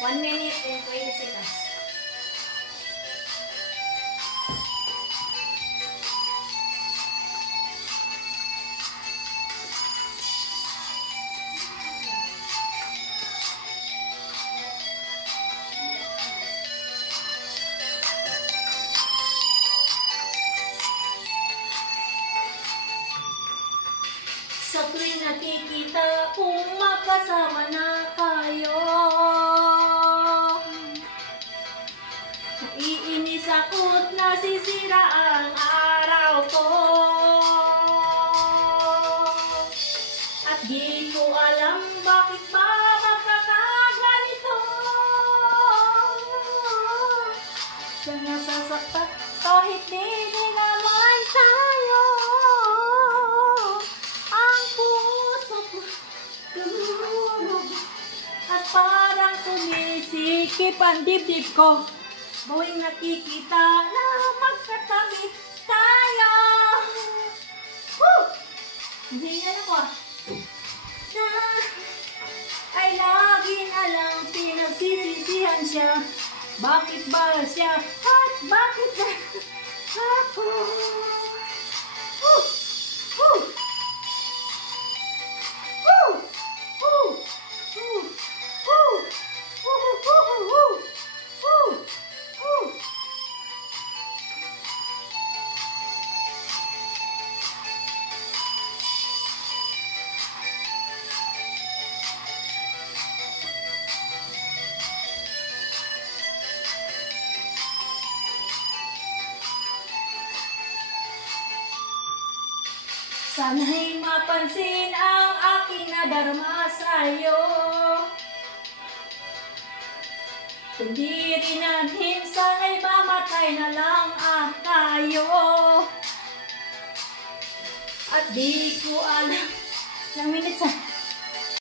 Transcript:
1 minute and 20 seconds. Sa tuwing nakikita kung magkasama na kayo, naiinis ako't nasisira ang araw ko. At di ko alam bakit ba magkakaganito. Kaya nasasaktan kahit di naman tayo. At parang sumisikip ang dibdib ko tuwing nakikita na magkatabi tayo. Hindi yan ako na ay lagi na lang pinagsisisihan siya. Bakit ba siya at bakit ba ako? Sana'y mapansin ang aking nadarama sa'yo. Kundi rin natin sana'y mamatay na lang ang tayo. At di ko alam. Ilang minutes na?